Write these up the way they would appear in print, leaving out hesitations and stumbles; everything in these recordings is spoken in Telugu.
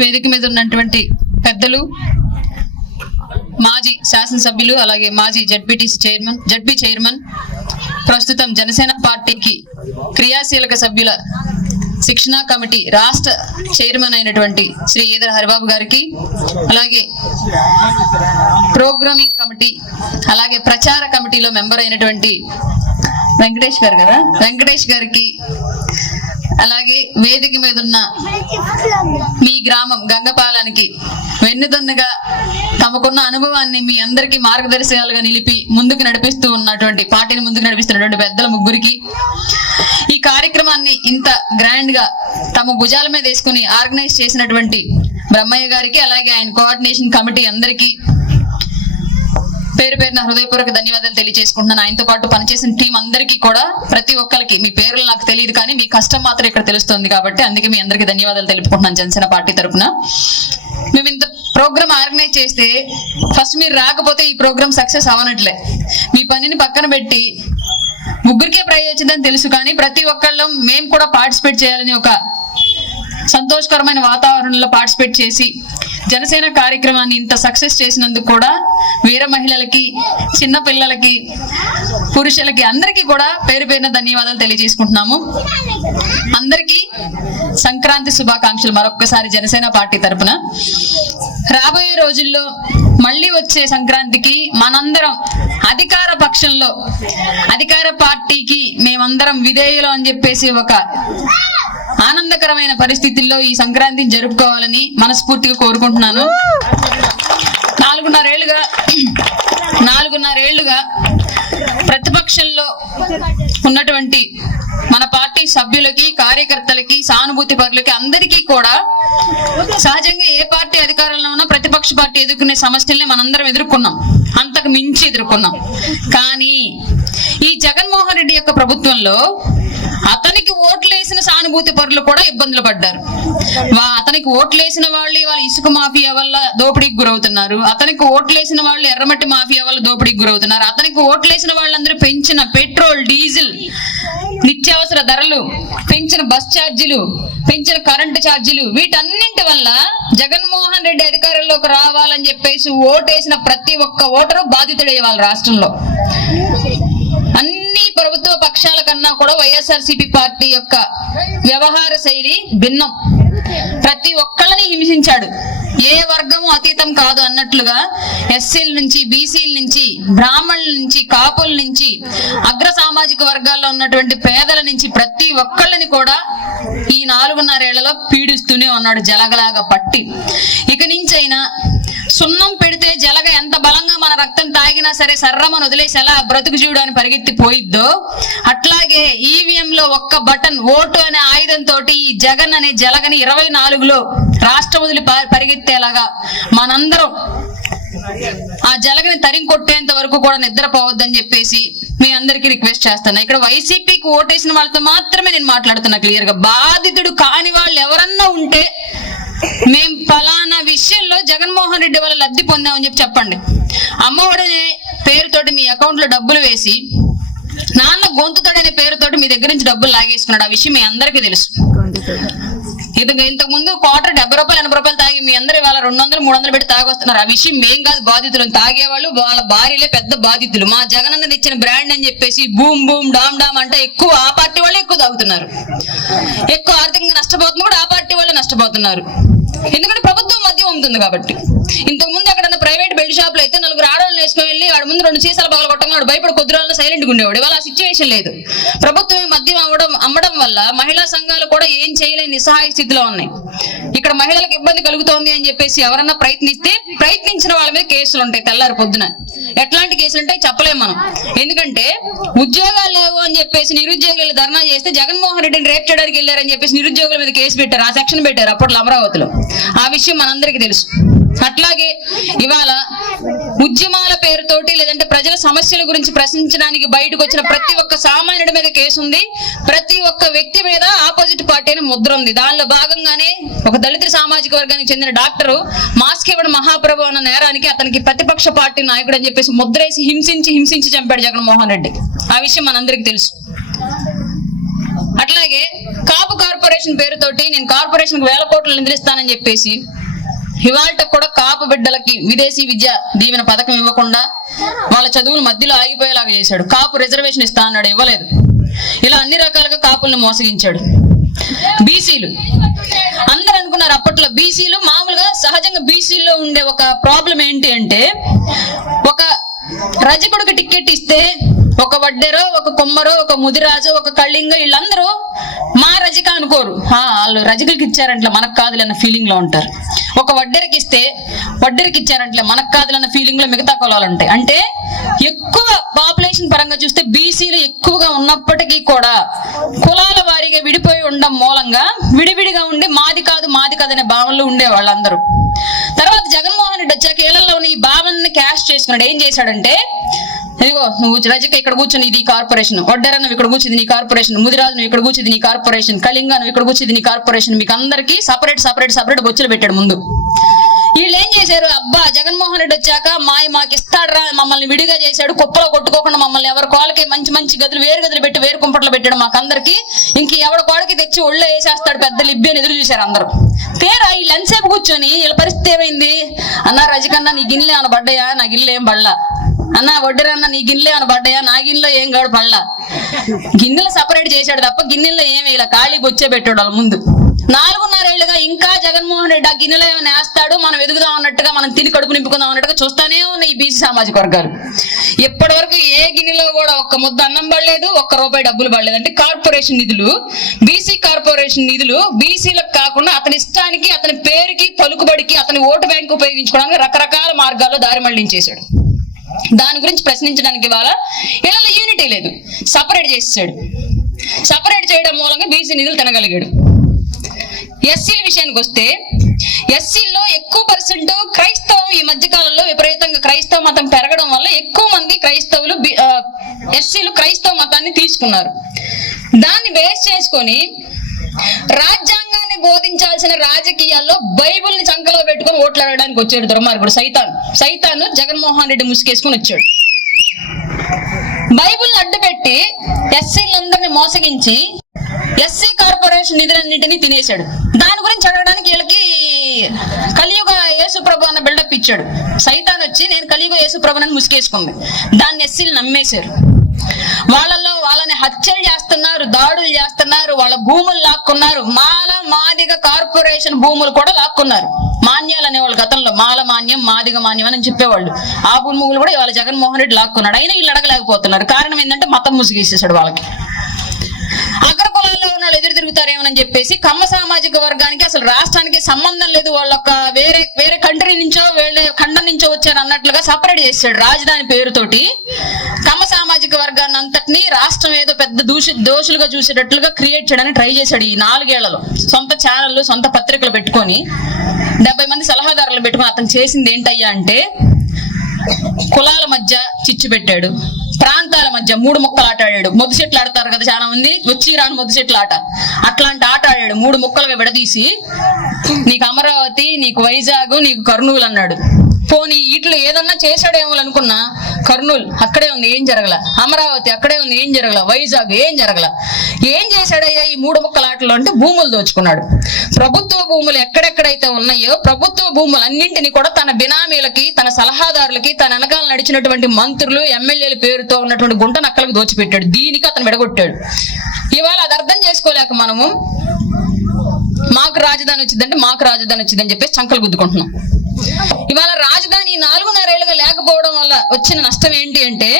వేదిక మీద ఉన్నటువంటి పెద్దలు, మాజీ శాసనసభ్యులు, అలాగే మాజీ జడ్పీ చైర్మన్, ప్రస్తుతం జనసేన పార్టీకి క్రియాశీలక సభ్యుల శిక్షణా కమిటీ రాష్ట్ర చైర్మన్ అయినటువంటి శ్రీ ఈదర హరిబాబు గారికి, అలాగే ప్రోగ్రామింగ్ కమిటీ, అలాగే ప్రచార కమిటీలో మెంబర్ అయినటువంటి వెంకటేష్ గారికి, అలాగే వేదిక మీద ఉన్న మీ గ్రామం గంగపాలానికి వెన్నుదన్నుగా తమకున్న అనుభవాన్ని మీ అందరికీ మార్గదర్శకాలుగా నిలిపి ముందుకు నడిపిస్తూ ఉన్నటువంటి పార్టీని ముందుకు నడిపిస్తున్నటువంటి పెద్దల ముగ్గురికి, ఈ కార్యక్రమాన్ని ఇంత గ్రాండ్ గా తమ భుజాల మీద వేసుకుని ఆర్గనైజ్ చేసినటువంటి బ్రహ్మయ్య గారికి, అలాగే ఆయన కోఆర్డినేషన్ కమిటీ అందరికీ పేరు పేరున హృదయపూర్వక ధన్యవాదాలు తెలియజేసుకుంటున్నాను. ఆయనతో పాటు పనిచేసిన టీం అందరికీ కూడా, ప్రతి ఒక్కరికి మీ పేర్లు నాకు తెలియదు కానీ మీ కష్టం మాత్రం ఇక్కడ తెలుస్తుంది కాబట్టి అందుకే మీ అందరికీ ధన్యవాదాలు తెలుపుకుంటున్నాను జనసేన పార్టీ తరఫున. మేము ఇంత ప్రోగ్రామ్ ఆర్గనైజ్ చేస్తే ఫస్ట్ మీరు రాకపోతే ఈ ప్రోగ్రామ్ సక్సెస్ అవనట్లే. మీ పనిని పక్కన పెట్టి ముగ్గురికే ప్రయోజనం తెలుసు కానీ ప్రతి ఒక్కళ్ళం మేము కూడా పార్టిసిపేట్ చేయాలని ఒక సంతోషకరమైన వాతావరణంలో పార్టిసిపేట్ చేసి జనసేన కార్యక్రమాన్ని ఇంత సక్సెస్ చేసినందుకు కూడా వీర మహిళలకి, చిన్న పిల్లలకి, పురుషులకి అందరికీ కూడా పేరు పేరున ధన్యవాదాలు తెలియజేసుకుంటున్నాము. అందరికీ సంక్రాంతి శుభాకాంక్షలు మరొక్కసారి జనసేన పార్టీ తరఫున. రాబోయే రోజుల్లో మళ్ళీ వచ్చే సంక్రాంతికి మనందరం అధికార పక్షంలో, అధికార పార్టీకి మేమందరం విధేయులు అని చెప్పేసి ఒక ఆనందకరమైన పరిస్థితుల్లో ఈ సంక్రాంతిని జరుపుకోవాలని మనస్ఫూర్తిగా కోరుకుంటున్నాను. 4.5 ఏళ్లుగా ప్రతిపక్షంలో ఉన్నటువంటి మన పార్టీ సభ్యులకి, కార్యకర్తలకి, సానుభూతి పరులకి అందరికీ కూడా సహజంగా ఏ పార్టీ అధికారంలో ఉన్నా ప్రతిపక్ష పార్టీ ఎదుర్కొనే సమస్యల్ని మనందరం ఎదుర్కొన్నాం, అంతకు మించి ఎదుర్కొన్నాం. కానీ ఈ జగన్మోహన్ రెడ్డి యొక్క ప్రభుత్వంలో అతనికి ఓట్లేసిన సానుభూతి పరులు కూడా ఇబ్బందులు పడ్డారు. అతనికి ఓట్లేసిన వాళ్ళు వాళ్ళ ఇసుక మాఫియా వల్ల దోపిడీకి గురవుతున్నారు, అతనికి ఓట్లేసిన వాళ్ళు ఎర్రమట్టి మాఫియా వల్ల దోపిడీకి గురవుతున్నారు, అతనికి ఓట్లేసిన వాళ్ళందరూ పెంచిన పెట్రోల్, డీజిల్, నిత్యావసర ధరలు, పెంచిన బస్ ఛార్జీలు, పెంచిన కరెంటు ఛార్జీలు, వీటన్నింటి వల్ల జగన్మోహన్ రెడ్డి అధికారంలోకి రావాలని చెప్పేసి ఓటేసిన ప్రతి ఒక్క ఓటరు బాధితుడయ్యే వాళ్ళ రాష్ట్రంలో. అన్ని ప్రభుత్వ పక్షాల కన్నా కూడా వైఎస్ఆర్సీపీ పార్టీ యొక్క వ్యవహార శైలి భిన్నం. ప్రతి ఒక్కళ్ళని హింసించాడు, ఏ వర్గము అతీతం కాదు అన్నట్లుగా ఎస్సీల నుంచి, బీసీల నుంచి, బ్రాహ్మణుల నుంచి, కాపుల నుంచి, అగ్ర సామాజిక వర్గాల్లో ఉన్నటువంటి పేదల నుంచి ప్రతి ఒక్కళ్ళని కూడా ఈ 4.5 ఏళ్లలో పీడిస్తూనే ఉన్నాడు జలగలాగా పట్టి. ఇక నుంచి అయినా సున్నం పెడితే జలగ ఎంత బలంగా మన రక్తం తాగినా సరే సర్రమని వదిలేసి ఎలా బ్రతుకు జీవుడు అని పరిగెత్తిపోయిద్దో అట్లాగే ఈవీఎం లో ఒక్క బటన్ ఓటు అనే ఆయుధంతో ఈ జగన్ అనే జలగని 24లో రాష్ట్రం వదిలి పరిగెత్తేలాగా మనందరం ఆ జలగని తరిం కొట్టేంత వరకు కూడా నిద్రపోవద్దని చెప్పేసి మీ అందరికీ రిక్వెస్ట్ చేస్తాను. ఇక్కడ వైసీపీకి ఓటేసిన వాళ్ళతో మాత్రమే నేను మాట్లాడుతున్నా క్లియర్ గా. బాధితుడు కాని వాళ్ళు ఎవరన్నా ఉంటే మేం ఫలానా విషయంలో జగన్మోహన్ రెడ్డి వల్ల లబ్ధి పొందామని చెప్పండి. అమ్మఒడనే పేరుతోటి మీ అకౌంట్ లో డబ్బులు వేసి నాన్న గొంతుతోడనే పేరుతోటి మీ దగ్గర నుంచి డబ్బులు లాగేసుకున్నాడు. ఆ విషయం మీ అందరికీ తెలుసు. ఇంతకు ముందు క్వార్టర్ 70 రూపాయలు 80 రూపాయలు తాగి మీ అందరూ వాళ్ళ 200 300 పెట్టి తాగొస్తున్నారు. ఆ విషయం మేం కాదు బాధితులు, తాగేవాళ్ళు వాళ్ళ భార్యలే పెద్ద బాధితులు. మా జగన్ అన్నది ఇచ్చిన బ్రాండ్ అని చెప్పేసి బూమ్ బూమ్ డామ్ డామ్ అంటే ఎక్కువ ఆ పార్టీ వాళ్ళే ఎక్కువ తాగుతున్నారు. ఎక్కువ ఆర్థికంగా నష్టపోతున్నా కూడా ఆ పార్టీ వాళ్ళే నష్టపోతున్నారు. ఎందుకంటే ప్రభుత్వం మద్యం అమ్ముతుంది కాబట్టి. ఇంతకు ముందు అక్కడ ప్రైవేట్ బెల్ట్ షాప్ లో అయితే 4 ఆడవాళ్ళు వేసుకొని వెళ్ళి వాడి ముందు 2 సీసాలు పగల కొట్టంగా వాడు భయపడి కొద్ది రోజుల్లో సైలెంట్ గా ఉండేవాడు. ఇవాళ ఆ సిచ్యువేషన్ లేదు. ప్రభుత్వమే మద్యం అమ్మడం వల్ల మహిళా సంఘాలు కూడా ఏం చేయలేని నిస్సహాయ స్థితిలో ఉన్నాయి. ఇక్కడ మహిళలకు ఇబ్బంది కలుగుతోంది అని చెప్పేసి ఎవరన్నా ప్రయత్నించిన వాళ్ళ మీద కేసులు ఉంటాయి. తెల్లారి పొద్దున ఎట్లాంటి కేసులు ఉంటాయి చెప్పలేము మనం. ఎందుకంటే ఉద్యోగాలు లేవు అని చెప్పేసి నిరుద్యోగులు ధర్నా చేస్తే జగన్మోహన్ రెడ్డిని రేప్ చేయడానికి వెళ్ళారని చెప్పేసి నిరుద్యోగుల మీద కేసు పెట్టారు, ఆ సెక్షన్ పెట్టారు అప్పట్లో అమరావతిలో. ఆ విషయం మనందరికీ తెలుసు. అట్లాగే ఇవాళ ఉద్యమాల పేరుతోటి లేదంటే ప్రజల సమస్యల గురించి ప్రశ్నించడానికి బయటకు వచ్చిన ప్రతి ఒక్క సామాన్యుడి మీద కేసు ఉంది, ప్రతి ఒక్క వ్యక్తి మీద ఆపోజిట్ పార్టీ అని ముద్ర ఉంది. దానిలో భాగంగానే ఒక దళిత సామాజిక వర్గానికి చెందిన డాక్టరు మాస్క్ ఇవ్వడం మహాప్రభు అన్న నేరానికి అతనికి ప్రతిపక్ష పార్టీ నాయకుడు అని చెప్పేసి ముద్రేసి హింసించి చంపాడు జగన్మోహన్ రెడ్డి. ఆ విషయం మనందరికీ తెలుసు. అట్లాగే కాపు కార్పొరేషన్ పేరుతోటి నేను కార్పొరేషన్ 1000 కోట్లు నిధులిస్తానని చెప్పేసి ఇవాళ కూడా కాపు బిడ్డలకి విదేశీ విద్య దీవెన పథకం ఇవ్వకుండా వాళ్ళ చదువులు మధ్యలో ఆగిపోయేలాగా చేశాడు. కాపు రిజర్వేషన్ ఇస్తా అన్నాడు, ఇవ్వలేదు. ఇలా అన్ని రకాలుగా కాపుల్ని మోసగించాడు. బీసీలు అందరూ అనుకున్నారు అప్పట్లో బీసీలు మామూలుగా సహజంగా బీసీల్లో ఉండే ఒక ప్రాబ్లం ఏంటి అంటే, ఒక రజకుడికి టికెట్ ఇస్తే ఒక వడ్డెరో, ఒక కొమ్మరో, ఒక ముదిరాజు, ఒక కళింగ వీళ్ళందరూ మా రజిక అనుకోరు. వాళ్ళు రజకులకి ఇచ్చారంటే మనకు కాదులన్న ఫీలింగ్ లో ఉంటారు. ఒక వడ్డెరకి ఇస్తే వడ్డెరకి ఇచ్చారంటే మనకు కాదులన్న ఫీలింగ్ లో మిగతా కులాలు ఉంటాయి. అంటే ఎక్కువ పాపులేషన్ పరంగా చూస్తే బీసీలు ఎక్కువగా ఉన్నప్పటికీ కూడా కులాల వారీగా విడిపోయి ఉండడం మూలంగా విడివిడిగా ఉండి మాది కాదు అనే భావనలో ఉండే వాళ్ళందరూ. తర్వాత జగన్మోహన్ రెడ్డి వచ్చాక ఏళ్లలోని ఈ భావనని క్యాష్ చేసుకున్నాడు. ఏం చేశాడంటే, ఇదిగో నువ్వు రజక ఇక్కడ కూర్చొని ఇది కార్పొరేషన్, వడ్డెర నువ్వు ఇక్కడ కూర్చుంది నీ కార్పొరేషన్, ముదిరాజు నువ్వు ఇక్కడ కూర్చుంది నీ కార్పొరేషన్, కళింగ నువ్వు ఇక్కడ కూర్చుంది నీ కార్పొరేషన్, మీకు అందరికీ సపరేట్ బొచ్చులు పెట్టాడు ముందు. వీళ్ళు ఏం చేశారు, అబ్బా జగన్మోహన్ రెడ్డి వచ్చాక మాకు ఇస్తాడరా, మమ్మల్ని విడిగా చేశాడు, కుప్పలో కొట్టుకోకుండా మమ్మల్ని ఎవరి కోళ్ళకి మంచి గదులు వేరు గదులు పెట్టి వేరు కుంపట్లో పెట్టాడు మాకందరికి, ఇంక ఎవరి కోడకి తెచ్చి ఒళ్ళో వేసేస్తాడు పెద్ద లిబ్బి అని ఎదురు చూశారు అందరూ. తేరా వీళ్ళు ఎంతసేపు కూర్చొని వీళ్ళ పరిస్థితి ఏమైంది, అన్నా రజకన్నా నీ గిన్నెలు ఏమైనా పడ్డాయా, నా గిన్నెలు ఏం పడలా, అన్న వడ్డరన్న నీ గిన్నెలు ఏమైనా పడ్డాయా, నా గిన్నెలో ఏం కాడు పడలా. గిన్నెలు సపరేట్ చేశాడు తప్ప గిన్నెల్లో ఏమి ఇలా ఖాళీ బొచ్చే పెట్టాడు వాళ్ళ ముందు. 4.5 ఏళ్లుగా ఇంకా జగన్మోహన్ రెడ్డి ఆ గిన్నెలో ఏమైనా వేస్తాడు, మనం ఎదుగుదాం అన్నట్టుగా, మనం తిని కడుపు నింపుకుందాం అన్నట్టుగా చూస్తానే ఉన్నాయి ఈ బీసీ సామాజిక వర్గాలు. ఇప్పటి వరకు ఏ గిన్నెలో కూడా ఒక్క ముద్ద అన్నం పడలేదు, ₹1 డబ్బులు పడలేదు. అంటే కార్పొరేషన్ నిధులు, బీసీ కార్పొరేషన్ నిధులు బీసీలకు కాకుండా అతని ఇష్టానికి, అతని పేరుకి, పలుకుబడికి, అతని ఓటు బ్యాంకు ఉపయోగించుకోవడానికి రకరకాల మార్గాల్లో దారి మళ్లించేశాడు. దాని గురించి ప్రశ్నించడానికి ఇవాళ ఇలా యూనిటీ లేదు, సపరేట్ చేసాడు. సపరేట్ చేయడం మూలంగా బీసీ నిధులు తినగలిగాడు. ఎస్సీల విషయానికి వస్తే ఎస్సీల్లో ఎక్కువ పర్సెంట్ క్రైస్తవం ఈ మధ్య కాలంలో విపరీతంగా క్రైస్తవ మతం పెరగడం వల్ల ఎక్కువ మంది క్రైస్తవులు ఎస్సీలు క్రైస్తవ మతాన్ని తీసుకున్నారు. దాన్ని బేస్ చేసుకొని రాజ్యాంగాన్ని బోధించాల్సిన రాజకీయాల్లో బైబుల్ ని చంకలో పెట్టుకుని ఓట్లు అడగడానికి వచ్చాడు దుర్మార్గుడు సైతాను జగన్మోహన్ రెడ్డి ముసుకేసుకుని వచ్చాడు. బైబుల్ అడ్డుపెట్టి ఎస్సీలందరినీ మోసగించి ఎస్సీ కార్పొరేషన్ నిధులన్నింటినీ తినేశాడు. దాని గురించి అడగడానికి వీళ్ళకి కలియుగ యేసుప్రభు అన్న బిల్డప్ ఇచ్చాడు. సైతాన్ వచ్చి నేను కలియుగ యేసుప్రభు అని ముసుకేసుకుంది. దాన్ని ఎస్సీలు నమ్మేశారు. వాళ్ళని హత్యలు చేస్తున్నారు, దాడులు చేస్తున్నారు, వాళ్ళ భూములు లాక్కున్నారు. మాదిగ కార్పొరేషన్ భూములు కూడా లాక్కున్నారు. మాన్యాలు అనేవాళ్ళు గతంలో మాల మాన్యం, మాదిగ మాన్యం అని చెప్పేవాళ్ళు. ఆ భూములు కూడా ఇవాళ జగన్మోహన్ రెడ్డి లాక్కున్నాడు. అయినా వీళ్ళు అడగలేకపోతున్నారు. కారణం ఏంటంటే మతం ముసుగేసేసాడు వాళ్ళకి. అగ్ర కులాల్లో ఉన్న వాళ్ళు ఎదురు తిరుగుతారేమోనని చెప్పేసి కమ్మ సామాజిక వర్గానికి అసలు రాష్ట్రానికి సంబంధం లేదు, వాళ్ళొక వేరే కంట్రీ నుంచో వేరే ఖండం నుంచో వచ్చారు అన్నట్లుగా సపరేట్ చేశాడు. రాజధాని పేరుతోటి కమ్మ సామాజిక వర్గాన్ని అంతటినీ రాష్ట్రం ఏదో పెద్ద దోషులుగా చూసేటట్లుగా క్రియేట్ చేయడానికి ట్రై చేశాడు. ఈ 4 ఏళ్లలో సొంత ఛానళ్లు, సొంత పత్రికలు పెట్టుకొని 70 మంది సలహాదారులు పెట్టుకొని అతను చేసింది ఏంటయ్యా అంటే, కులాల మధ్య చిచ్చు పెట్టాడు, ప్రాంతాల మధ్య 3 ముక్కలు ఆట ఆడాడు. మొద్దు చెట్లు ఆడతారు కదా చాలా మంది, వచ్చి రాని మొద్దు చెట్లు ఆట, అట్లాంటి ఆట ఆడాడు. 3 ముక్కలుగా విడదీసి నీకు అమరావతి, నీకు వైజాగ్, నీకు కర్నూలు అన్నాడు. పోనీ ఇట్లు ఏదన్నా చేశాడేమో అనుకున్నా, కర్నూలు అక్కడే ఉంది ఏం జరగల, అమరావతి అక్కడే ఉంది ఏం జరగల, వైజాగ్ ఏం జరగల. ఏం చేశాడయ్యా ఈ 3 ముక్కల ఆటలు అంటే భూములు దోచుకున్నాడు. ప్రభుత్వ భూములు ఎక్కడెక్కడైతే ఉన్నాయో ప్రభుత్వ భూములు అన్నింటినీ కూడా తన బినామీలకి, తన సలహాదారులకి, తన వెనకాల నడిచినటువంటి మంత్రులు, ఎమ్మెల్యేల పేరుతో ఉన్నటువంటి గుంట నక్కలకు దోచిపెట్టాడు. దీనికి అతను విడగొట్టాడు. ఇవాళ అది అర్థం చేసుకోలేక మనము మాకు రాజధాని వచ్చిందని చెప్పేసి చంకలు గుద్దుకుంటున్నాం. ఇవాళ రాజధాని 4.5 ఏళ్లుగా లేకపోవడం వల్ల వచ్చిన నష్టం ఏంటి అంటే,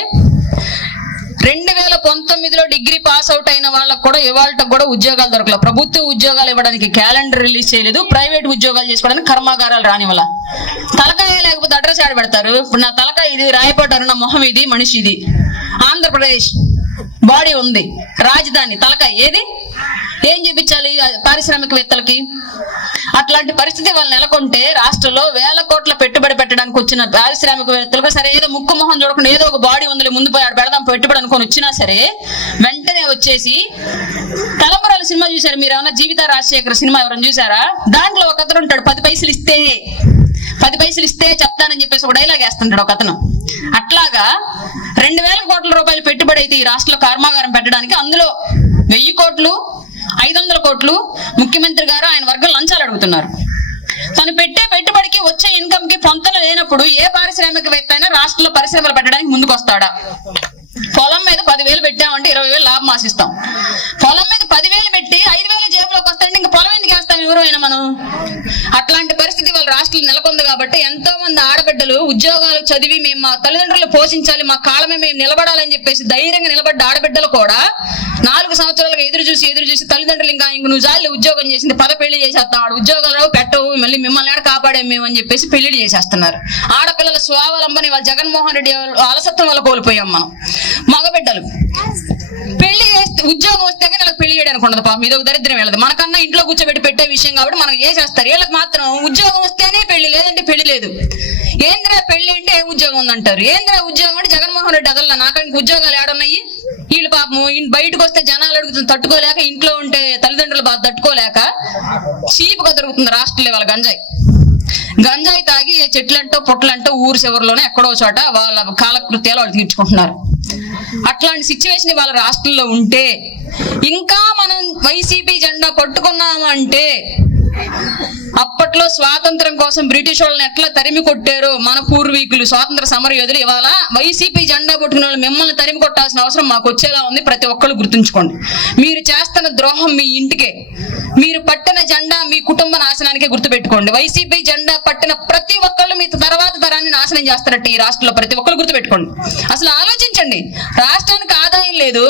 2019లో డిగ్రీ పాస్ అవుట్ అయిన వాళ్ళకు కూడా ఇవాళ కూడా ఉద్యోగాలు దొరకలేదు. ప్రభుత్వ ఉద్యోగాలు ఇవ్వడానికి క్యాలెండర్ రిలీజ్ చేయలేదు. ప్రైవేట్ ఉద్యోగాలు చేసుకోవడానికి కర్మాగారాలు రాని వల్ల తలకాయ లేకపోతే అడ్రస్ ఆడ పెడతారు. ఇప్పుడు నా తలకాయ ఇది రాయపడ్డారు, నా మొహం ఇది, మనిషి ఇది. ఆంధ్రప్రదేశ్ బాడీ ఉంది, రాజధాని తలకాయ ఏది, ఏం చూపించాలి పారిశ్రామికవేత్తలకి? అట్లాంటి పరిస్థితి వాళ్ళు నెలకొంటే రాష్ట్రంలో 1000 కోట్ల పెట్టుబడి పెట్టడానికి వచ్చిన పారిశ్రామికవేత్తలకు సరే ఏదో ముక్కు మొహం చూడకుండా ఏదో ఒక బాడీ ఉంది ముందు పోయి ఆడ పెడదాం పెట్టుబడి అనుకొని వచ్చినా సరే వెంటనే వచ్చేసి తలంబరాల సినిమా చూసారు మీరు? ఏమన్నా జీవిత రాజశేఖర్ సినిమా ఎవరైనా చూసారా? దాంట్లో ఒక అతను ఉంటాడు, 10 పైసలు ఇస్తే చెప్తానని చెప్పేసి ఒక డైలాగ్ వేస్తుంటాడు ఒక అతను. అట్లాగా 2000 కోట్ల రూపాయలు పెట్టుబడి అయితే ఈ రాష్ట్రంలో కర్మాగారం పెట్టడానికి, అందులో 1000 కోట్లు 500 కోట్లు ముఖ్యమంత్రి గారు ఆయన వర్గం లంచాలు అడుగుతున్నారు. తను పెట్టే పెట్టుబడికి వచ్చే ఇన్కమ్ కి పొంతన లేనప్పుడు ఏ పారిశ్రామికవేత్త అయినా రాష్ట్రంలో పరిశ్రమలు పెట్టడానికి ముందుకు వస్తాడా? పొలం మీద 10,000 పెట్టామంటే 20,000 లాభం ఆశిస్తాం. పొలం మీద 10,000 పెట్టి 5,000 జేబులోకి వస్తాయంటే ఇంకా పొలం ఎందుకు వేస్తాం ఎవరైనా మనం? అట్లాంటి పరిస్థితి వాళ్ళ రాష్ట్రంలో నెలకొంది. కాబట్టి ఎంతో మంది ఆడబిడ్డలు ఉద్యోగాలు చదివి మేము మా తల్లిదండ్రులు పోషించాలి, మా కాళ్ళమే మేము నిలబడాలని చెప్పేసి ధైర్యంగా నిలబడ్డ ఆడబిడ్డలు కూడా 4 సంవత్సరాలుగా ఎదురు చూసి తల్లిదండ్రులు ఇంకా నువ్వు జాలి ఉద్యోగం చేసింది పద పెళ్లి చేసేస్తాం, ఆడ ఉద్యోగాలు పెట్టవు, మళ్ళీ మిమ్మల్ని ఏడ కాపాడాం మేము అని చెప్పేసి పెళ్లి చేసేస్తున్నారు. ఆడపిల్లల స్వావలంబని వాళ్ళ జగన్మోహన్ రెడ్డి అలసత్వం వల్ల కోల్పోయాం మనం. మగబిడ్డలు పెళ్లి చేస్తే ఉద్యోగం వస్తే వాళ్ళకి పెళ్లి చేయడానికి ఉండదు. పాపం ఇదొక దరిద్రం వెళ్ళదు. మనకన్నా ఇంట్లో కూర్చోబెట్టి పెట్టే విషయం కాబట్టి మనం చేసేస్తారు. వీళ్ళకి మాత్రం ఉద్యోగం వస్తేనే పెళ్లి, లేదంటే పెళ్లి లేదు. ఏంద్రా పెళ్లి అంటే ఉద్యోగం ఉందంటారు. ఏంద్రా ఉద్యోగం అంటే జగన్మోహన్ రెడ్డి అదల్లా నాకు ఇంక ఉద్యోగాలు ఏడున్నాయి. వీళ్ళు పాపం బయటకు వస్తే జనాలు అడుగుతుంది తట్టుకోలేక, ఇంట్లో ఉంటే తల్లిదండ్రులు బాధ తట్టుకోలేక చీపుగా దొరుకుతుంది రాష్ట్రంలో వాళ్ళ గంజాయి తాగి చెట్లంటో పొట్లంటో ఊరు చివరిలోనే ఎక్కడో చోట వాళ్ళ కాలకృత్యాలు వాళ్ళు తీర్చుకుంటున్నారు. అట్లాంటి సిచ్యువేషన్ వాళ్ళ రాష్ట్రంలో ఉంటే ఇంకా మనం వైసీపీ జెండా పట్టుకున్నామంటే అప్పట్లో స్వాతంత్రం కోసం బ్రిటిష్ వాళ్ళని ఎట్లా తరిమి కొట్టారో మన పూర్వీకులు స్వాతంత్ర సమర యోధులు, ఇవాళ వైసీపీ జెండా పట్టుకున్న వాళ్ళు మిమ్మల్ని తరిమి కొట్టాల్సిన అవసరం మాకు వచ్చేలా ఉంది. ప్రతి ఒక్కళ్ళు గుర్తుంచుకోండి. మీరు చేస్తున్న ద్రోహం మీ ఇంటికే, మీరు పట్టిన జెండా మీ కుటుంబ నాశనానికే గుర్తుపెట్టుకోండి. వైసీపీ జెండా పట్టిన ప్రతి ఒక్కళ్ళు మీ తర్వాత తరాన్ని నాశనం చేస్తారట ఈ రాష్ట్రంలో. ప్రతి ఒక్కళ్ళు గుర్తుపెట్టుకోండి. అసలు ఆలోచించండి. రాష్ట్రానికి ఆదాయం లేదు,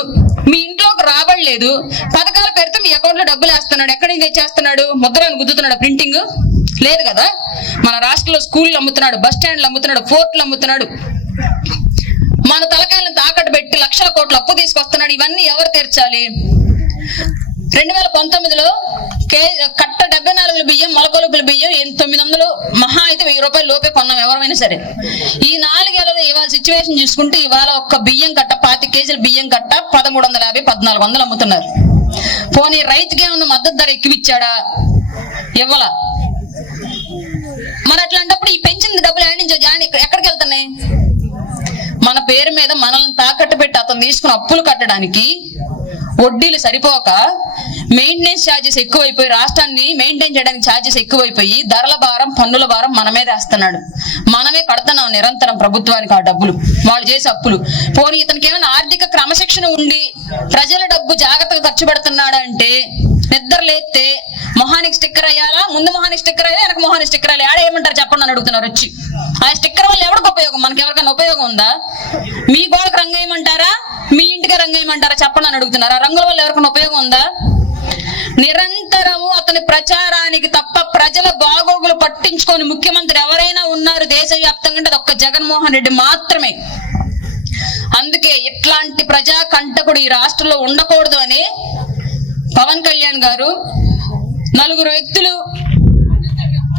మీ ఇంట్లోకి రాబడి లేదు, పథకాల పేరుతో మీ అకౌంట్ లో డబ్బులు వేస్తున్నాడు. ఎక్కడి నుంచి తెచ్చేస్తున్నాడు? ముద్రను గుద్దుతున్నాడు, ప్రింటింగ్ లేదు కదా. మన రాష్ట్రంలో స్కూళ్ళు అమ్ముతున్నాడు, బస్ స్టాండ్లు అమ్ముతున్నాడు, పోర్టులు అమ్ముతున్నాడు, మన తలకాయలను తాకట్టు పెట్టి లక్షల కోట్ల అప్పు తీసుకొస్తున్నాడు. ఇవన్నీ ఎవరు తీర్చాలి? 2019లో కట్ట 74 బియ్యం, మొలకొలుపుల బియ్యం 900 మహా అయితే 1000 రూపాయలు లోపే కొన్నాం ఎవరైనా సరే. ఈ 4 ఏళ్ళలో ఇవాళ సిచ్యువేషన్ చూసుకుంటే ఇవాళ ఒక్క బియ్యం కట్ట 25 కేజీల బియ్యం కట్ట 1350, 1400 అమ్ముతున్నారు. పోనీ రైతుకి ఏమన్నా మద్దతు ధర ఎక్కువిచ్చాడా? ఇవ్వాల. మరి అట్లాంటప్పుడు ఈ పెంచిన డబ్బులు ఎక్కడికి వెళ్తున్నాయి? మన పేరు మీద మనల్ని తాకట్టు పెట్టి అతను తీసుకున్న అప్పులు కట్టడానికి వడ్డీలు సరిపోక మెయింటెనెన్స్ ఛార్జెస్ ఎక్కువైపోయి, రాష్ట్రాన్ని మెయింటైన్ చేయడానికి ఛార్జెస్ ఎక్కువైపోయి ధరల భారం పన్నుల భారం మన మీద వేస్తున్నాడు. మనమే కడుతున్నాం నిరంతరం ప్రభుత్వానికి ఆ డబ్బులు, వాళ్ళు చేసే అప్పులు. పోనీ ఇతనికి ఏమైనా ఆర్థిక క్రమశిక్షణ ఉండి ప్రజల డబ్బు జాగ్రత్తగా ఖర్చు పెడుతున్నాడు అంటే నిద్ర లేస్తే మొహానికి స్టిక్కర్ అయ్యాలా? ముందు మొహానికి స్టిక్కర్ అయ్యా, వెనక మొహానికి స్టిక్కర్ అయ్యా, ఆడ ఏమంటారు చెప్పండి అని అడుగుతున్నారు వచ్చి. ఆ స్టిక్కర్ వల్ల ఎవరికి ఉపయోగం? మనకి ఎవరికైనా ఉపయోగం ఉందా? మీ గోడకు రంగు వేయమంటారా, మీ ఇంటికి రంగు వేయమంటారా చెప్పండి అని అడుగుతున్నారు. ఆ రంగుల వల్ల ఎవరికైనా ఉపయోగం ఉందా? నిరంతరము అతని ప్రచారానికి తప్ప ప్రజల బాగోగులు పట్టించుకొని ముఖ్యమంత్రి ఎవరైనా ఉన్నారు దేశవ్యాప్తంగా అంటే ఒక్క జగన్మోహన్ రెడ్డి మాత్రమే. అందుకే ఇట్లాంటి ప్రజా కంటకుడు ఈ రాష్ట్రంలో ఉండకూడదు అని పవన్ కళ్యాణ్ గారు 4 వ్యక్తులు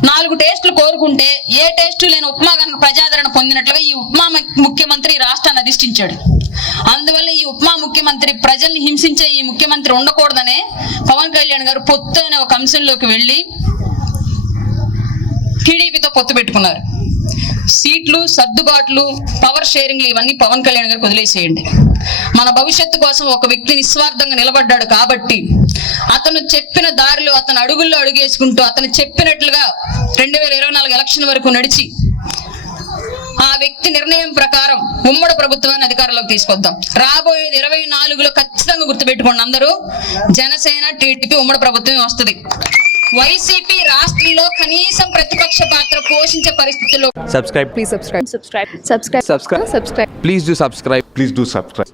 4 టేస్టులు కోరుకుంటే ఏ టేస్టు లేని ఉప్మా కనుక ప్రజాదరణ పొందినట్లుగా ఈ ఉప్మా ముఖ్యమంత్రి రాష్ట్రాన్ని అధిష్ఠించాడు. అందువల్ల ఈ ఉప్మా ముఖ్యమంత్రి, ప్రజల్ని హింసించే ఈ ముఖ్యమంత్రి ఉండకూడదనే పవన్ కళ్యాణ్ గారు పొత్తు అనే ఒక అంశంలోకి వెళ్లి టీడీపీతో పొత్తు పెట్టుకున్నారు. సీట్లు, సర్దుబాట్లు, పవర్ షేరింగ్లు ఇవన్నీ పవన్ కళ్యాణ్ గారికి వదిలేసేయండి. మన భవిష్యత్తు కోసం ఒక వ్యక్తి నిస్వార్థంగా నిలబడ్డాడు కాబట్టి అతను చెప్పిన దారిలో, అతను అడుగుల్లో అడుగేసుకుంటూ అతను చెప్పినట్లుగా 2024 ఎలక్షన్ వరకు నడిచి ఆ వ్యక్తి నిర్ణయం ప్రకారం ఉమ్మడి ప్రభుత్వాన్ని అధికారంలోకి తీసుకొద్దాం. రాబోయేది 24లో ఖచ్చితంగా గుర్తుపెట్టుకోండి అందరూ, జనసేన టీడీపీ ఉమ్మడి ప్రభుత్వం వస్తుంది. వైసీపీ రాష్ట్రంలో కనీసం ప్రతిపక్ష పాత్ర పోషించే పరిస్థితుల్లో subscribe. Please subscribe. Subscribe. Please do subscribe. Please do subscribe.